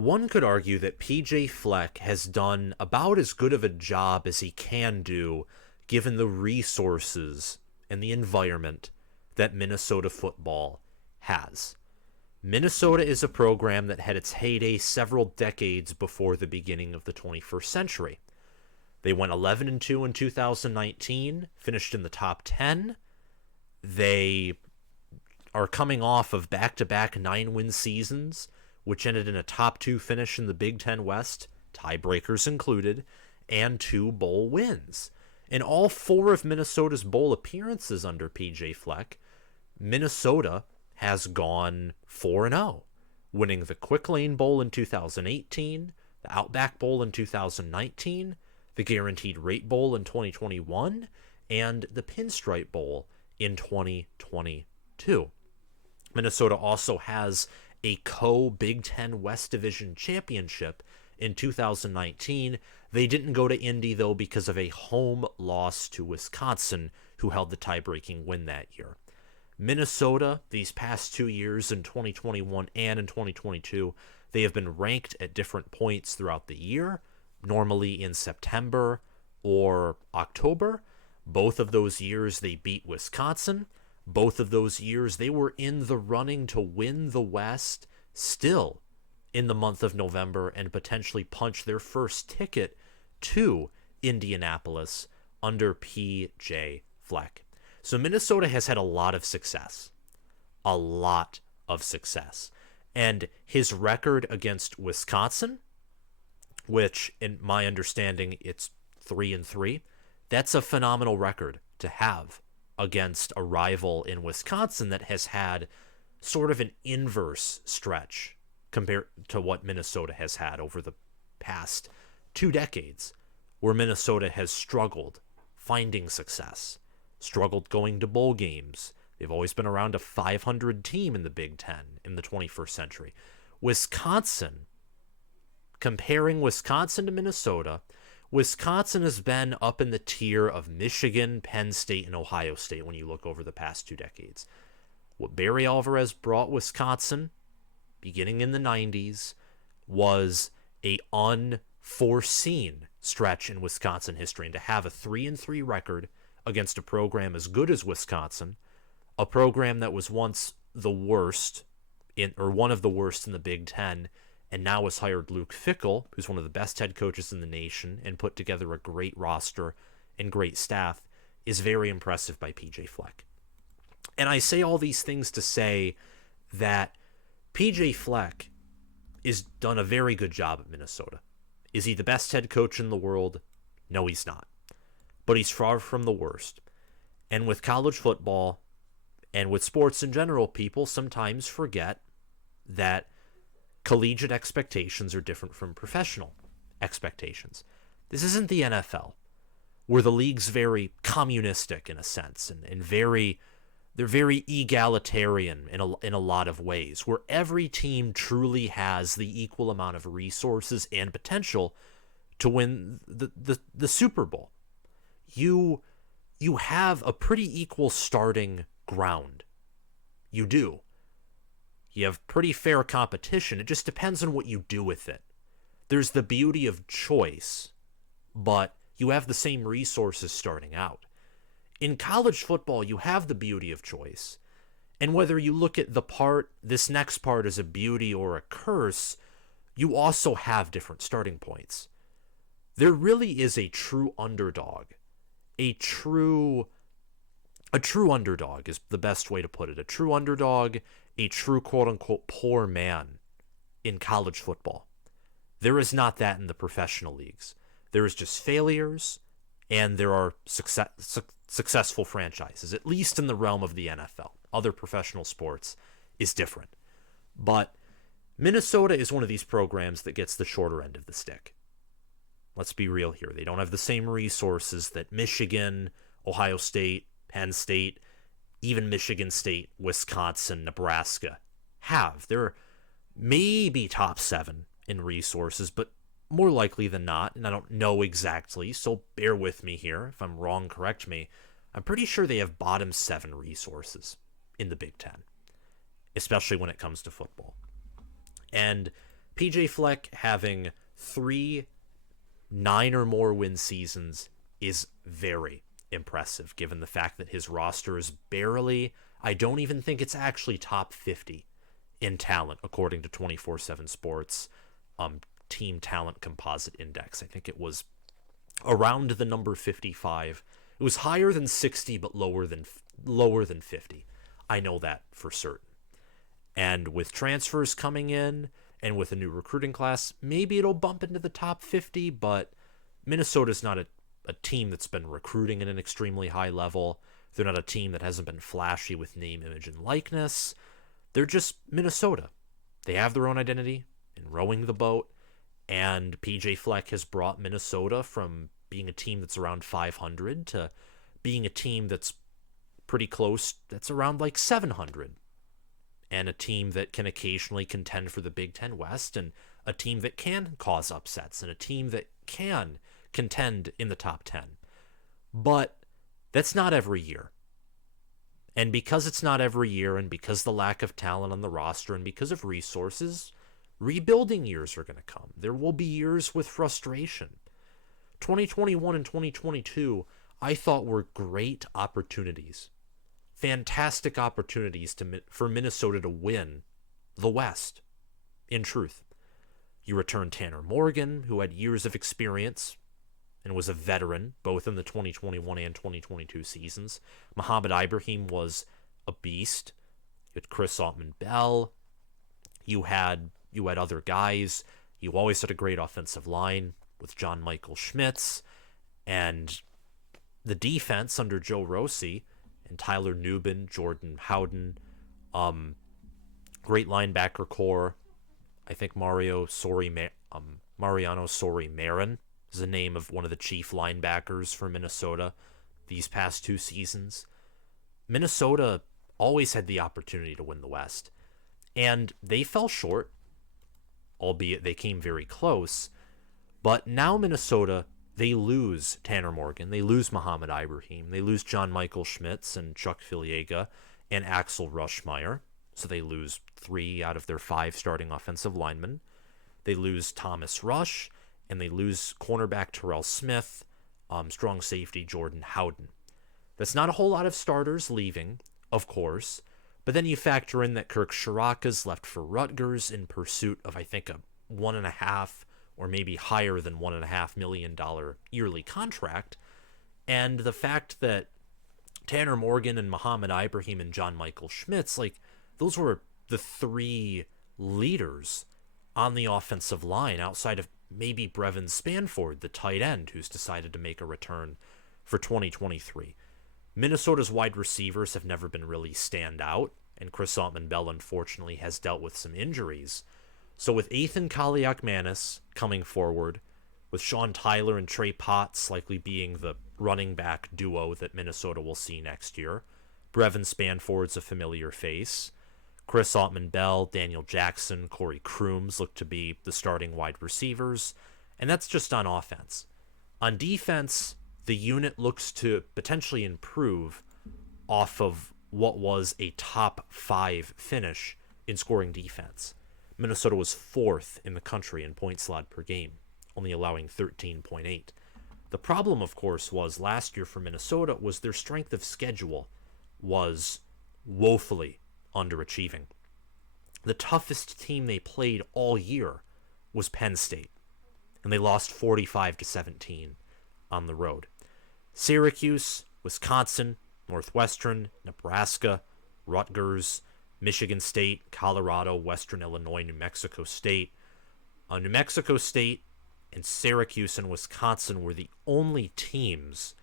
One could argue that PJ Fleck has done about as good of a job as he can do given the resources and the environment that Minnesota football has. Minnesota is a program that had its heyday several decades before the beginning of the 21st century. They went 11-2 in 2019, finished in the top 10. They are coming off of back-to-back 9-win seasons, which ended in a top 2 finish in the Big Ten West, tiebreakers included, and 2 bowl wins. In all 4 of Minnesota's bowl appearances under PJ Fleck, Minnesota has gone 4-0, winning the Quick Lane Bowl in 2018, the Outback Bowl in 2019, the Guaranteed Rate Bowl in 2021, and the Pinstripe Bowl in 2022. Minnesota also has a co-Big Ten West Division championship in 2019. They didn't go to Indy, though, because of a home loss to Wisconsin, who held the tie-breaking win that year. Minnesota, these past 2 years, in 2021 and in 2022, they have been ranked at different points throughout the year, normally in September or October. Both of those years, they beat Wisconsin. Both of those years, they were in the running to win the West, still in the month of November, and potentially punch their first ticket to Indianapolis under PJ Fleck. So Minnesota has had a lot of success. A lot of success. And his record against Wisconsin, which in my understanding it's 3-3, that's a phenomenal record to have against a rival in Wisconsin that has had sort of an inverse stretch compared to what Minnesota has had over the past 2 decades, where Minnesota has struggled finding success, struggled going to bowl games. They've always been around a 500 team in the Big Ten in the 21st century. Wisconsin, comparing Wisconsin to Minnesota, Wisconsin has been up in the tier of Michigan, Penn State, and Ohio State when you look over the past 2 decades. What Barry Alvarez brought Wisconsin, beginning in the 90s, was a unforeseen stretch in Wisconsin history. And to have a 3-3 record against a program as good as Wisconsin, a program that was once the worst, one of the worst in the Big Ten, and now has hired Luke Fickell, who's one of the best head coaches in the nation, and put together a great roster and great staff, is very impressive by PJ Fleck. And I say all these things to say that PJ Fleck has done a very good job at Minnesota. Is he the best head coach in the world? No, he's not. But he's far from the worst. And with college football, and with sports in general, people sometimes forget that collegiate expectations are different from professional expectations. This isn't the NFL, where the league's very communistic in a sense, and they're very egalitarian in a lot of ways, where every team truly has the equal amount of resources and potential to win the Super Bowl. You have a pretty equal starting ground. You do. You have pretty fair competition. It just depends on what you do with it. There's the beauty of choice, but you have the same resources starting out. In college football, you have the beauty of choice. And whether you look at this next part as a beauty or a curse, you also have different starting points. There really is a true underdog. A true underdog is the best way to put it. A true underdog, a true quote-unquote poor man in college football. There is not that in the professional leagues. There is just failures, and there are successful franchises, at least in the realm of the NFL. Other professional sports is different. But Minnesota is one of these programs that gets the shorter end of the stick. Let's be real here. They don't have the same resources that Michigan, Ohio State, Penn State, even Michigan State, Wisconsin, Nebraska have. They're maybe top 7 in resources, but more likely than not, and I don't know exactly, so bear with me here. If I'm wrong, correct me. I'm pretty sure they have bottom 7 resources in the Big Ten, especially when it comes to football. And PJ Fleck having 9 or more win seasons is very impressive, given the fact that his roster is barely, I don't even think it's actually top 50 in talent, according to 24/7 Sports Team Talent Composite Index. I think it was around the number 55. It was higher than 60, but lower than 50. I know that for certain. And with transfers coming in and with a new recruiting class, maybe it'll bump into the top 50, but Minnesota's not a team that's been recruiting at an extremely high level. They're not a team that hasn't been flashy with name, image, and likeness. They're just Minnesota. They have their own identity in rowing the boat, and PJ Fleck has brought Minnesota from being a team that's around 500 to being a team that's pretty close, that's around like 700, and a team that can occasionally contend for the Big Ten West, and a team that can cause upsets, and a team that can contend in the top 10. But that's not every year. And because it's not every year, and because the lack of talent on the roster, and because of resources, rebuilding years are going to come. There will be years with frustration. 2021 and 2022, I thought were great opportunities. Fantastic opportunities for Minnesota to win the West, in truth. You return Tanner Morgan, who had years of experience and was a veteran both in the 2021 and 2022 seasons. Mohamed Ibrahim was a beast. You had Chris Autman-Bell. You had other guys. You always had a great offensive line with John Michael Schmitz. And the defense under Joe Rossi and Tyler Nubin, Jordan Howden, great linebacker core. I think Mariano Sori-Marin is the name of one of the chief linebackers for Minnesota these past 2 seasons. Minnesota always had the opportunity to win the West, and they fell short, albeit they came very close. But now Minnesota, they lose Tanner Morgan, they lose Mohamed Ibrahim, they lose John Michael Schmitz and Chuck Filiega and Axel Rushmeyer. So they lose 3 out of their 5 starting offensive linemen. They lose Thomas Rush, and they lose cornerback Terrell Smith, strong safety Jordan Howden. That's not a whole lot of starters leaving, of course, but then you factor in that Kirk Ciarrocca's left for Rutgers in pursuit of, I think, a $1.5 or maybe higher than $1.5 million yearly contract, and the fact that Tanner Morgan and Mohamed Ibrahim and John Michael Schmitz, like, those were the 3 leaders on the offensive line outside of maybe Brevin Spanford, the tight end, who's decided to make a return for 2023. Minnesota's wide receivers have never been really stand out, and Chris Autman-Bell, unfortunately, has dealt with some injuries. So with Ethan Kaliakmanis coming forward, with Sean Tyler and Trey Potts likely being the running back duo that Minnesota will see next year, Brevin Spanford's a familiar face. Chris Autman-Bell, Daniel Jackson, Corey Crooms look to be the starting wide receivers, and that's just on offense. On defense, the unit looks to potentially improve off of what was a top 5 finish in scoring defense. Minnesota was 4th in the country in points allowed per game, only allowing 13.8. The problem, of course, was last year for Minnesota was their strength of schedule was woefully underachieving. The toughest team they played all year was Penn State, and they lost 45-17 on the road. Syracuse, Wisconsin, Northwestern, Nebraska, Rutgers, Michigan State, Colorado, Western Illinois, New Mexico State. New Mexico State and Syracuse and Wisconsin were the only teams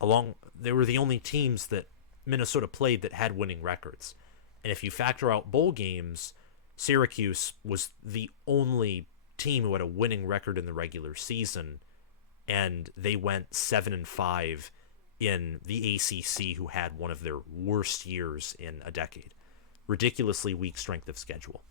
that Minnesota played that had winning records. And if you factor out bowl games, Syracuse was the only team who had a winning record in the regular season, and they went 7-5 in the ACC, who had one of their worst years in a decade. Ridiculously weak strength of schedule.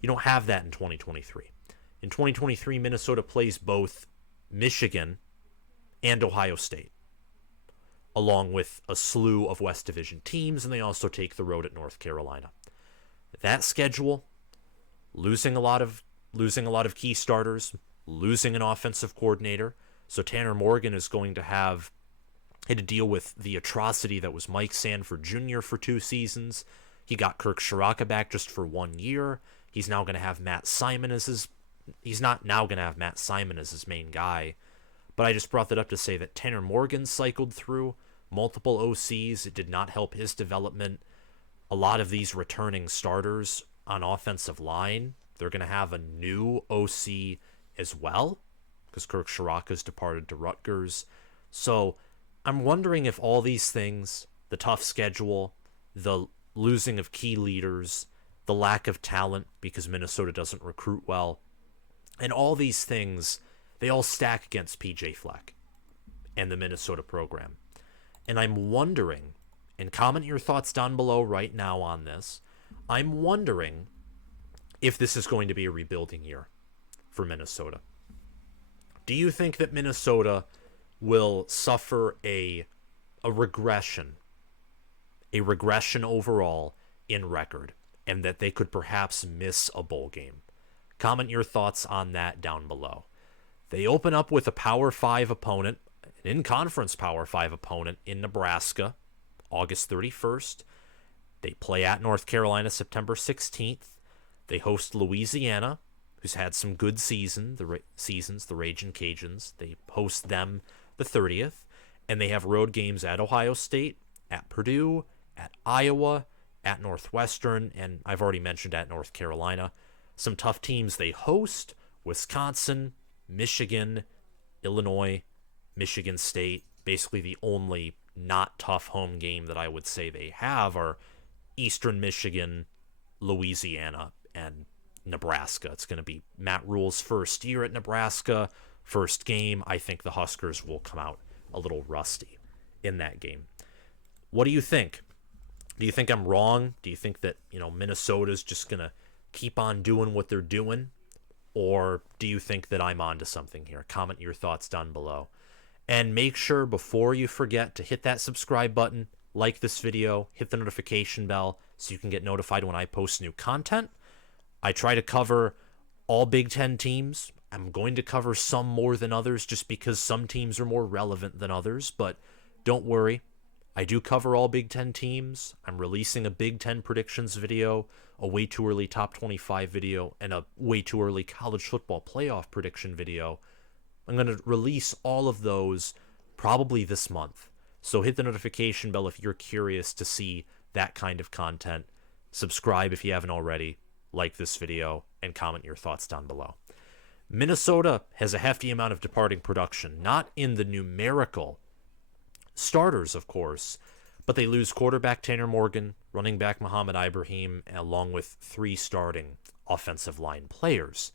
You don't have that in 2023. In 2023, Minnesota plays both Michigan and Ohio State, along with a slew of West Division teams, and they also take the road at North Carolina. That schedule, losing a lot of losing a lot of key starters, losing an offensive coordinator. So Tanner Morgan is going to have had to deal with the atrocity that was Mike Sanford Jr. for 2 seasons. He got Kirk Ciarrocca back just for 1 year. He's now going to have Matt Simon as his... He's not now going to have Matt Simon as his main guy. But I just brought that up to say that Tanner Morgan cycled through multiple OCs. It did not help his development. A lot of these returning starters on offensive line, they're going to have a new OC as well, because Kirk Ciarrocca's departed to Rutgers. So I'm wondering if all these things, the tough schedule, the losing of key leaders, the lack of talent because Minnesota doesn't recruit well, and all these things, they all stack against PJ Fleck and the Minnesota program. And I'm wondering, and comment your thoughts down below right now on this, I'm wondering if this is going to be a rebuilding year for Minnesota. Do you think that Minnesota will suffer a regression overall in record, and that they could perhaps miss a bowl game? Comment your thoughts on that down below. They open up with a Power 5 opponent, an in-conference Power 5 opponent in Nebraska, August 31st. They play at North Carolina September 16th. They host Louisiana, who's had some good seasons, the Ragin' Cajuns. They host them the 30th. And they have road games at Ohio State, at Purdue, at Iowa, at Northwestern, and I've already mentioned at North Carolina. Some tough teams they host: Wisconsin, Michigan, Illinois, Michigan State. Basically the only not tough home game that I would say they have are Eastern Michigan, Louisiana, and Nebraska. It's going to be Matt Rule's first year at Nebraska, first game. I think the Huskers will come out a little rusty in that game. What do you think? Do you think I'm wrong? Do you think that, Minnesota's just going to keep on doing what they're doing? Or do you think that I'm onto something here? Comment your thoughts down below. And make sure before you forget to hit that subscribe button, like this video, hit the notification bell so you can get notified when I post new content. I try to cover all Big Ten teams. I'm going to cover some more than others just because some teams are more relevant than others, but don't worry. I do cover all Big Ten teams. I'm releasing a Big Ten predictions video, a way too early top 25 video, and a way too early college football playoff prediction video. I'm going to release all of those probably this month. So hit the notification bell if you're curious to see that kind of content. Subscribe if you haven't already. Like this video and comment your thoughts down below. Minnesota has a hefty amount of departing production, not in the numerical starters, of course, but they lose quarterback Tanner Morgan, running back Mohamed Ibrahim, along with 3 starting offensive line players.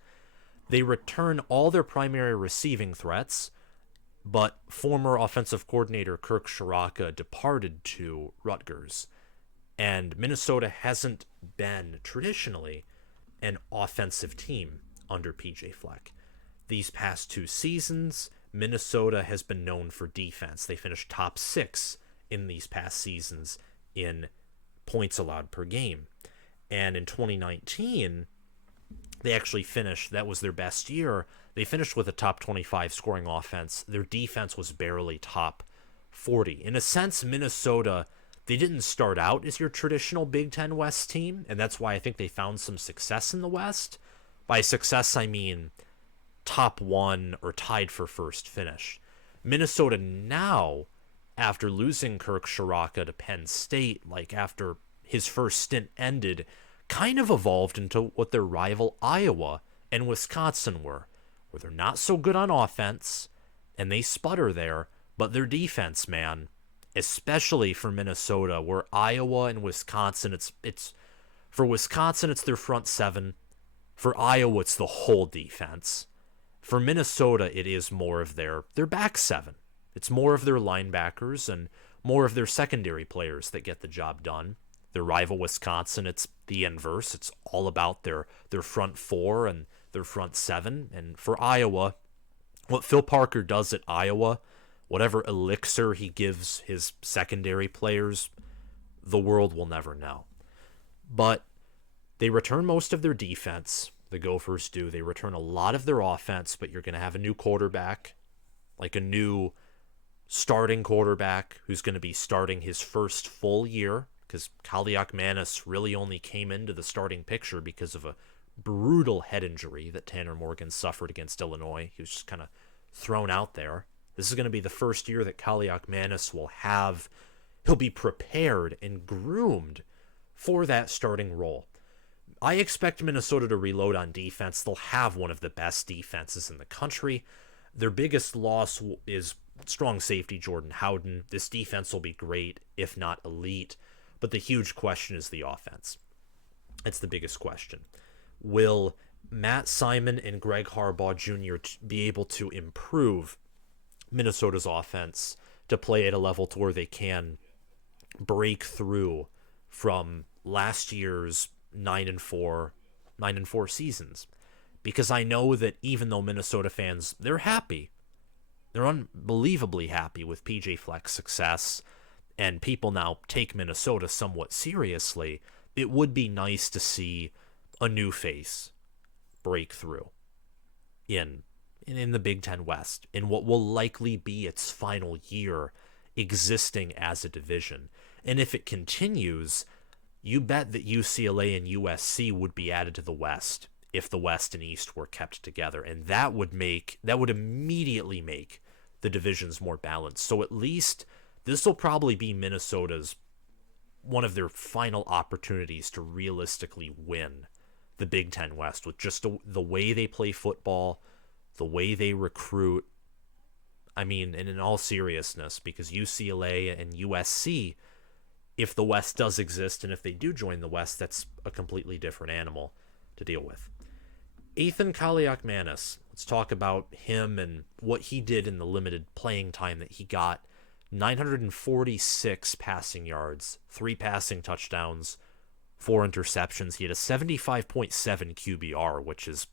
They return all their primary receiving threats, but former offensive coordinator Kirk Ciarrocca departed to Rutgers, and Minnesota hasn't been traditionally an offensive team under PJ Fleck. These past 2 seasons, Minnesota has been known for defense. They finished top 6 in these past seasons in points allowed per game. And in 2019, they actually finished, that was their best year. They finished with a top 25 scoring offense. Their defense was barely top 40. In a sense, Minnesota, they didn't start out as your traditional Big Ten West team, and that's why I think they found some success in the West. By success, I mean top 1 or tied for first finish. Minnesota now, after losing Kirk Ciarrocca to Penn State, like after his first stint ended, kind of evolved into what their rival Iowa and Wisconsin were, where they're not so good on offense, and they sputter there, but their defense, man, especially for Minnesota, where Iowa and Wisconsin, it's for Wisconsin, it's their front 7. For Iowa, it's the whole defense. For Minnesota, it is more of their back 7. It's more of their linebackers and more of their secondary players that get the job done. Their rival Wisconsin, it's the inverse. It's all about their front 4 and their front 7. And for Iowa, what Phil Parker does at Iowa, whatever elixir he gives his secondary players, the world will never know. But they return most of their defense. The Gophers do. They return a lot of their offense, but you're going to have a new quarterback, like a new starting quarterback who's going to be starting his first full year, because Ciarrocca really only came into the starting picture because of a brutal head injury that Tanner Morgan suffered against Illinois. He was just kind of thrown out there. This is going to be the first year that Ciarrocca will have, he'll be prepared and groomed for that starting role. I expect Minnesota to reload on defense. They'll have one of the best defenses in the country. Their biggest loss is strong safety Jordan Howden. This defense will be great, if not elite. But the huge question is the offense. It's the biggest question. Will Matt Simon and Greg Harbaugh Jr. be able to improve Minnesota's offense to play at a level to where they can break through from last year's 9-4 seasons? Because I know that even though Minnesota fans, they're happy. They're unbelievably happy with PJ Fleck's success, and people now take Minnesota somewhat seriously. It would be nice to see a new face break through in the Big Ten West, in what will likely be its final year existing as a division. And if it continues, you bet that UCLA and USC would be added to the West if the West and East were kept together, and that would immediately make the divisions more balanced. So at least this will probably be Minnesota's one of their final opportunities to realistically win the Big Ten West, with just the way they play football, the way they recruit. I mean, and in all seriousness, because UCLA and USC, if the West does exist and if they do join the West, that's a completely different animal to deal with. Ethan Ciarrocca, let's talk about him and what he did in the limited playing time that he got. 946 passing yards, 3 passing touchdowns, 4 interceptions. He had a 75.7 QBR,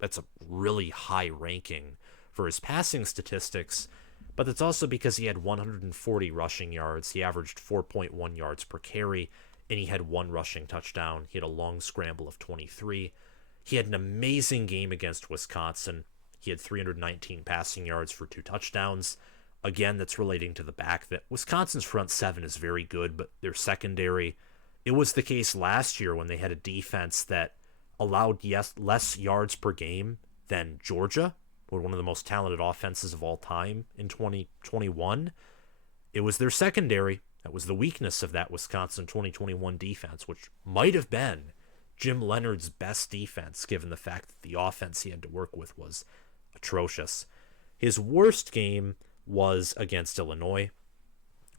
that's a really high ranking for his passing statistics, but that's also because he had 140 rushing yards. He averaged 4.1 yards per carry, and he had 1 rushing touchdown. He had a long scramble of 23. He had an amazing game against Wisconsin. He had 319 passing yards for 2 touchdowns. Again, that's relating to the back that Wisconsin's front 7 is very good, but their secondary, it was the case last year when they had a defense that allowed less yards per game than Georgia, one of the most talented offenses of all time in 2021. It was their secondary that was the weakness of that Wisconsin 2021 defense, which might have been Jim Leonard's best defense, given the fact that the offense he had to work with was atrocious. His worst game was against Illinois,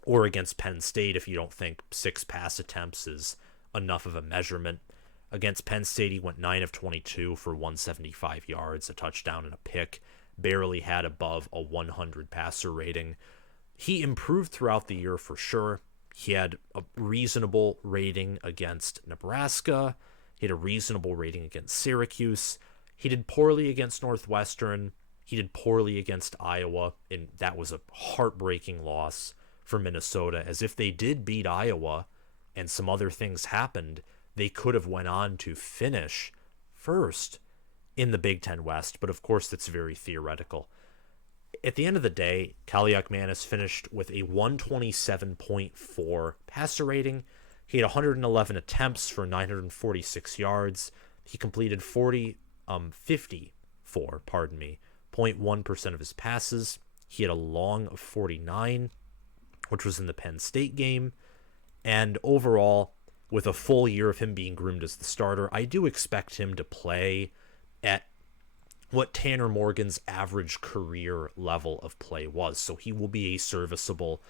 or against Penn State, if you don't think 6 pass attempts is enough of a measurement. Against Penn State, he went 9 of 22 for 175 yards, a touchdown and a pick. Barely had above a 100 passer rating. He improved throughout the year for sure. He had a reasonable rating against Nebraska. He had a reasonable rating against Syracuse. He did poorly against Northwestern. He did poorly against Iowa, and that was a heartbreaking loss for Minnesota, as if they did beat Iowa and some other things happened, they could have went on to finish first in the Big Ten West, but of course that's very theoretical. At the end of the day, Ciarrocca finished with a 127.4 passer rating. He had 111 attempts for 946 yards. He completed 0.1% of his passes. He had a long of 49, which was in the Penn State game. And overall, with a full year of him being groomed as the starter, I do expect him to play at what Tanner Morgan's average career level of play was. So he will be a serviceable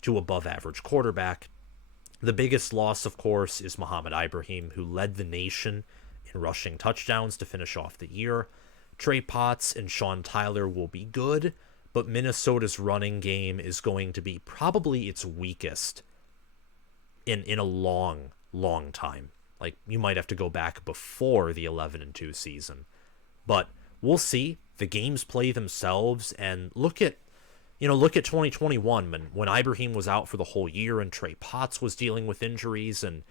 to above average quarterback. The biggest loss, of course, is Mohamed Ibrahim, who led the nation in rushing touchdowns to finish off the year. Trey Potts and Sean Tyler will be good, but Minnesota's running game is going to be probably its weakest in a long time. Like, you might have to go back before the 11-2 season. But we'll see. The games play themselves, and look at 2021 when Ibrahim was out for the whole year and Trey Potts was dealing with injuries, and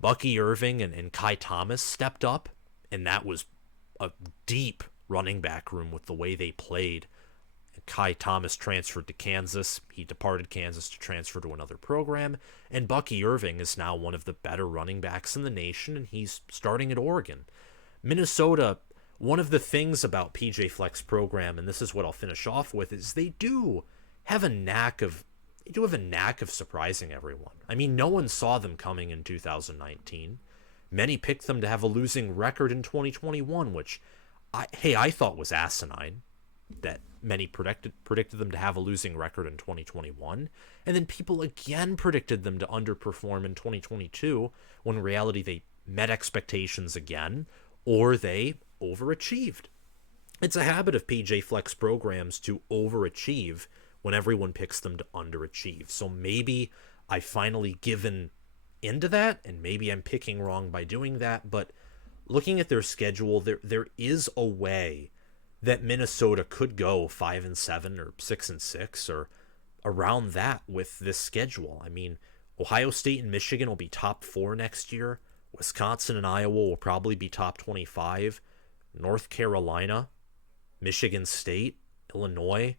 Bucky Irving and Kai Thomas stepped up and that was a deep running back room with the way they played. Kai Thomas transferred to Kansas. He departed Kansas to transfer to another program. And Bucky Irving is now one of the better running backs in the nation, and he's starting at Oregon. Minnesota, one of the things about PJ Fleck's program, and this is what I'll finish off with, is they have a knack of surprising everyone. I mean, no one saw them coming in 2019. Many picked them to have a losing record in 2021, which I thought was asinine, that many predicted them to have a losing record in 2021, and then people again predicted them to underperform in 2022, when in reality they met expectations again, or they overachieved. It's a habit of PJ Fleck's programs to overachieve when everyone picks them to underachieve. So maybe I've finally given into that, and maybe I'm picking wrong by doing that, but looking at their schedule, there is a way that Minnesota could go 5-7 or 6-6 or around that with this schedule. I mean, Ohio State and Michigan will be top 4 next year. Wisconsin and Iowa will probably be top 25. North Carolina, Michigan State, Illinois.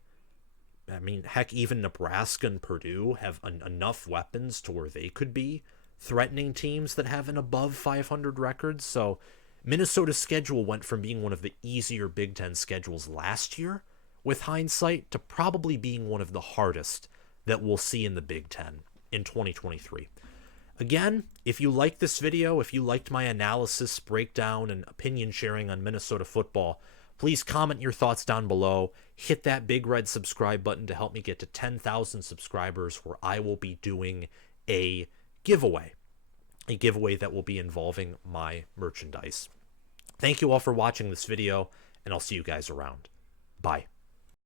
I mean, heck, even Nebraska and Purdue have enough weapons to where they could be threatening teams that have an above 500 record. So Minnesota's schedule went from being one of the easier Big Ten schedules last year, with hindsight, to probably being one of the hardest that we'll see in the Big Ten in 2023. Again, if you liked this video, if you liked my analysis, breakdown, and opinion sharing on Minnesota football, please comment your thoughts down below. Hit that big red subscribe button to help me get to 10,000 subscribers, where I will be doing a giveaway that will be involving my merchandise. Thank you all for watching this video, and I'll see you guys around. Bye.